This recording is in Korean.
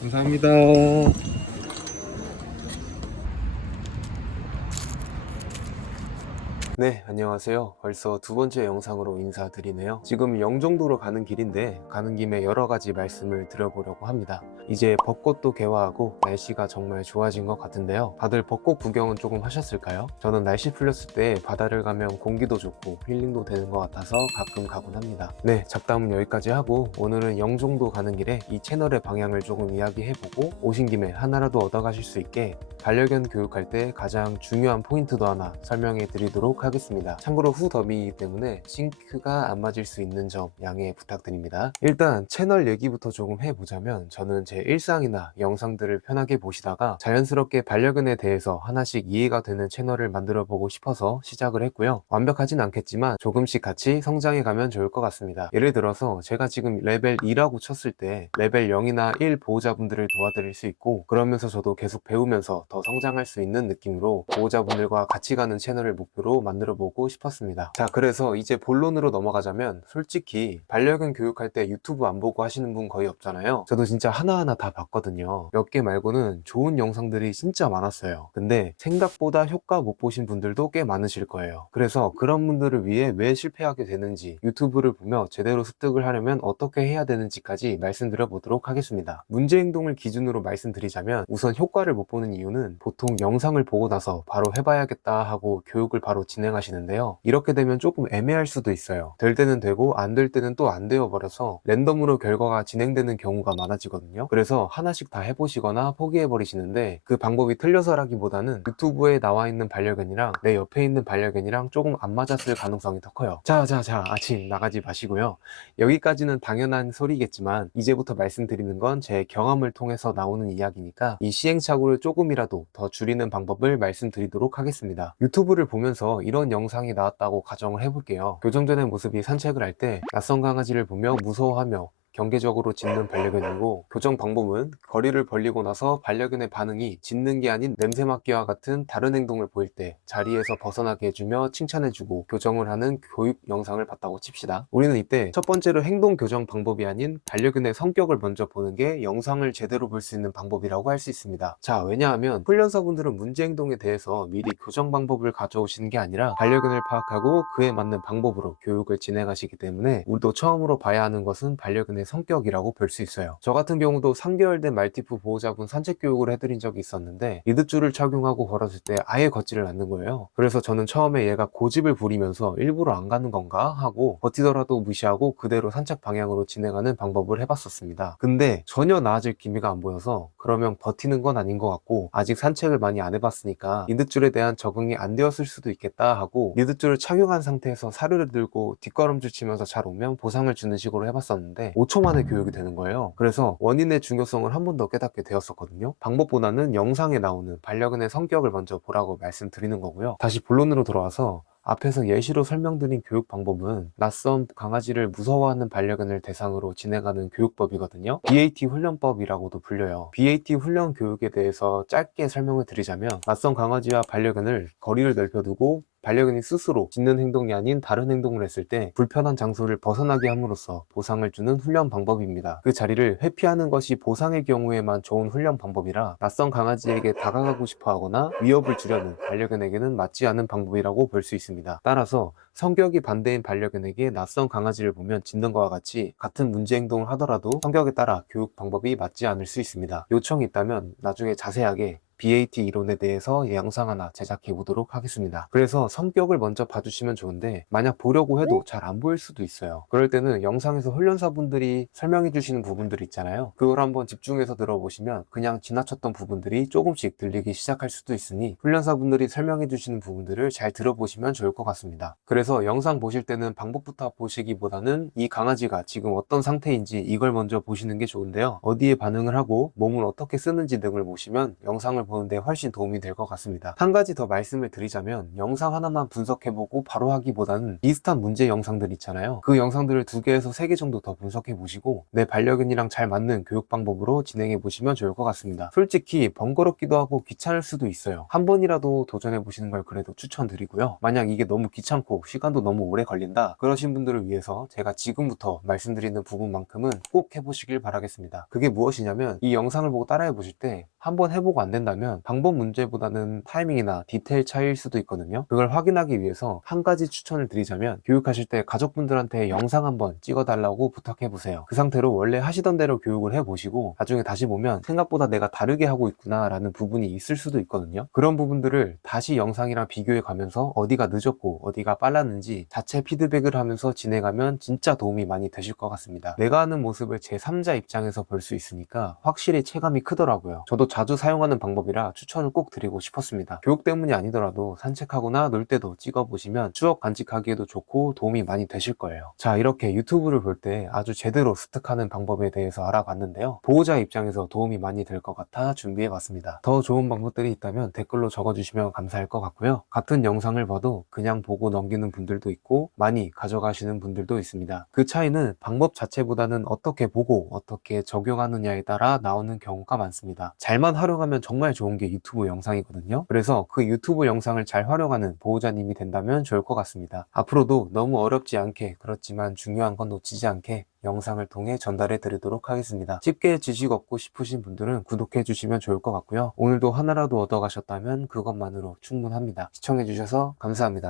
감사합니다. 네, 안녕하세요. 벌써 두 번째 영상으로 인사드리네요. 지금 영종도로 가는 길인데 가는 김에 여러 가지 말씀을 드려보려고 합니다. 이제 벚꽃도 개화하고 날씨가 정말 좋아진 것 같은데요. 다들 벚꽃 구경은 조금 하셨을까요? 저는 날씨 풀렸을 때 바다를 가면 공기도 좋고 힐링도 되는 것 같아서 가끔 가곤 합니다. 네, 잡담은 여기까지 하고 오늘은 영종도 가는 길에 이 채널의 방향을 조금 이야기해보고 오신 김에 하나라도 얻어가실 수 있게 반려견 교육할 때 가장 중요한 포인트도 하나 설명해 드리도록 하겠습니다. 참고로 후 더미이기 때문에 싱크가 안 맞을 수 있는 점 양해 부탁드립니다. 일단 채널 얘기부터 조금 해보자면 저는 제 일상이나 영상들을 편하게 보시다가 자연스럽게 반려견에 대해서 하나씩 이해가 되는 채널을 만들어 보고 싶어서 시작을 했고요. 완벽하진 않겠지만 조금씩 같이 성장해 가면 좋을 것 같습니다. 예를 들어서 제가 지금 레벨 2라고 쳤을 때 레벨 0이나 1 보호자분들을 도와드릴 수 있고, 그러면서 저도 계속 배우면서 더 성장할 수 있는 느낌으로 보호자분들과 같이 가는 채널을 목표로 만들어 보고 싶었습니다. 자, 그래서 이제 본론으로 넘어가자면 솔직히 반려견 교육할 때 유튜브 안 보고 하시는 분 거의 없잖아요. 저도 진짜 하나하나 다 봤거든요. 몇 개 말고는 좋은 영상들이 진짜 많았어요. 근데 생각보다 효과 못 보신 분들도 꽤 많으실 거예요. 그래서 그런 분들을 위해 왜 실패하게 되는지, 유튜브를 보며 제대로 습득을 하려면 어떻게 해야 되는지까지 말씀드려 보도록 하겠습니다. 문제 행동을 기준으로 말씀드리자면 우선 효과를 못 보는 이유는 보통 영상을 보고 나서 바로 해봐야겠다 하고 교육을 바로 진행하시는데요. 이렇게 되면 조금 애매할 수도 있어요. 될 때는 되고 안 될 때는 또 안 되어 버려서 랜덤으로 결과가 진행되는 경우가 많아지거든요. 그래서 하나씩 다 해보시거나 포기해 버리시는데, 그 방법이 틀려서라기보다는 유튜브에 나와 있는 반려견이랑 내 옆에 있는 반려견이랑 조금 안 맞았을 가능성이 더 커요. 자자자, 아침 나가지 마시고요. 여기까지는 당연한 소리겠지만 이제부터 말씀드리는 건 제 경험을 통해서 나오는 이야기니까 이 시행착오를 조금이라도 더 줄이는 방법을 말씀드리도록 하겠습니다. 유튜브를 보면서 이런 영상이 나왔다고 가정을 해볼게요. 교정전의 모습이 산책을 할 때 낯선 강아지를 보며 무서워하며 경계적으로 짖는 반려견이고, 교정 방법은 거리를 벌리고 나서 반려견의 반응이 짖는 게 아닌 냄새 맡기와 같은 다른 행동을 보일 때 자리에서 벗어나게 해주며 칭찬해주고 교정을 하는 교육 영상을 봤다고 칩시다. 우리는 이때 첫 번째로 행동 교정 방법이 아닌 반려견의 성격을 먼저 보는 게 영상을 제대로 볼 수 있는 방법이라고 할 수 있습니다. 자, 왜냐하면 훈련사분들은 문제 행동에 대해서 미리 교정 방법을 가져오시는 게 아니라 반려견을 파악하고 그에 맞는 방법으로 교육을 진행하시기 때문에 우리도 처음으로 봐야 하는 것은 반려견의 성격이라고 볼 수 있어요. 저 같은 경우도 3개월 된 말티푸 보호자분 산책 교육을 해드린 적이 있었는데 리드줄을 착용하고 걸었을 때 아예 걷지를 않는 거예요. 그래서 저는 처음에 얘가 고집을 부리면서 일부러 안 가는 건가 하고 버티더라도 무시하고 그대로 산책 방향으로 진행하는 방법을 해봤었습니다. 근데 전혀 나아질 기미가 안 보여서 그러면 버티는 건 아닌 것 같고 아직 산책을 많이 안 해봤으니까 리드줄에 대한 적응이 안 되었을 수도 있겠다 하고 리드줄을 착용한 상태에서 사료를 들고 뒷걸음질 치면서 잘 오면 보상을 주는 식으로 해봤었는데 5초 만에 교육이 되는 거예요. 그래서 원인의 중요성을 한 번 더 깨닫게 되었었거든요. 방법보다는 영상에 나오는 반려견의 성격을 먼저 보라고 말씀드리는 거고요. 다시 본론으로 돌아와서 앞에서 예시로 설명드린 교육 방법은 낯선 강아지를 무서워하는 반려견을 대상으로 진행하는 교육법이거든요. BAT 훈련법이라고도 불려요. BAT 훈련 교육에 대해서 짧게 설명을 드리자면 낯선 강아지와 반려견을 거리를 넓혀두고 반려견이 스스로 짖는 행동이 아닌 다른 행동을 했을 때 불편한 장소를 벗어나게 함으로써 보상을 주는 훈련 방법입니다. 그 자리를 회피하는 것이 보상의 경우에만 좋은 훈련 방법이라 낯선 강아지에게 다가가고 싶어 하거나 위협을 주려는 반려견에게는 맞지 않은 방법이라고 볼 수 있습니다. 따라서 성격이 반대인 반려견에게 낯선 강아지를 보면 짖는 것과 같이 같은 문제 행동을 하더라도 성격에 따라 교육 방법이 맞지 않을 수 있습니다. 요청이 있다면 나중에 자세하게 BAT 이론에 대해서 영상 하나 제작해 보도록 하겠습니다. 그래서 성격을 먼저 봐주시면 좋은데 만약 보려고 해도 잘 안 보일 수도 있어요. 그럴 때는 영상에서 훈련사분들이 설명해 주시는 부분들 있잖아요. 그걸 한번 집중해서 들어보시면 그냥 지나쳤던 부분들이 조금씩 들리기 시작할 수도 있으니 훈련사분들이 설명해 주시는 부분들을 잘 들어보시면 좋을 것 같습니다. 그래서 영상 보실 때는 방법부터 보시기보다는 이 강아지가 지금 어떤 상태인지 이걸 먼저 보시는 게 좋은데요. 어디에 반응을 하고 몸을 어떻게 쓰는지 등을 보시면 영상을 보는데 훨씬 도움이 될 것 같습니다. 한 가지 더 말씀을 드리자면 영상 하나만 분석해보고 바로 하기보다는 비슷한 문제 영상들 있잖아요. 그 영상들을 2개에서 3개 정도 더 분석해보시고 내 반려견이랑 잘 맞는 교육 방법으로 진행해보시면 좋을 것 같습니다. 솔직히 번거롭기도 하고 귀찮을 수도 있어요. 한 번이라도 도전해보시는 걸 그래도 추천드리고요. 만약 이게 너무 귀찮고 시간도 너무 오래 걸린다 그러신 분들을 위해서 제가 지금부터 말씀드리는 부분만큼은 꼭 해보시길 바라겠습니다. 그게 무엇이냐면 이 영상을 보고 따라해 보실 때 한번 해보고 안 된다면 방법 문제보다는 타이밍이나 디테일 차이일 수도 있거든요. 그걸 확인하기 위해서 한 가지 추천을 드리자면 교육하실 때 가족분들한테 영상 한번 찍어달라고 부탁해 보세요. 그 상태로 원래 하시던 대로 교육을 해보시고 나중에 다시 보면 생각보다 내가 다르게 하고 있구나 라는 부분이 있을 수도 있거든요. 그런 부분들을 다시 영상이랑 비교해 가면서 어디가 늦었고 어디가 빨랐는지 자체 피드백을 하면서 진행하면 진짜 도움이 많이 되실 것 같습니다. 내가 하는 모습을 제3자 입장에서 볼 수 있으니까 확실히 체감이 크더라고요. 저도 자주 사용하는 방법이라 추천을 꼭 드리고 싶었습니다. 교육 때문이 아니더라도 산책하거나 놀 때도 찍어보시면 추억 간직하기에도 좋고 도움이 많이 되실 거예요. 자, 이렇게 유튜브를 볼 때 아주 제대로 습득하는 방법에 대해서 알아봤는데요. 보호자 입장에서 도움이 많이 될 것 같아 준비해봤습니다. 더 좋은 방법들이 있다면 댓글로 적어주시면 감사할 것 같고요. 같은 영상을 봐도 그냥 보고 넘기는 분들도 있고 많이 가져가시는 분들도 있습니다. 그 차이는 방법 자체보다는 어떻게 보고 어떻게 적용하느냐에 따라 나오는 경우가 많습니다. 잘만 활용하면 정말 좋은 게 유튜브 영상이거든요. 그래서 그 유튜브 영상을 잘 활용하는 보호자님이 된다면 좋을 것 같습니다. 앞으로도 너무 어렵지 않게 그렇지만 중요한 건 놓치지 않게 영상을 통해 전달해 드리도록 하겠습니다. 쉽게 지식 얻고 싶으신 분들은 구독해 주시면 좋을 것 같고요. 오늘도 하나라도 얻어 가셨다면 그것만으로 충분합니다. 시청해 주셔서 감사합니다.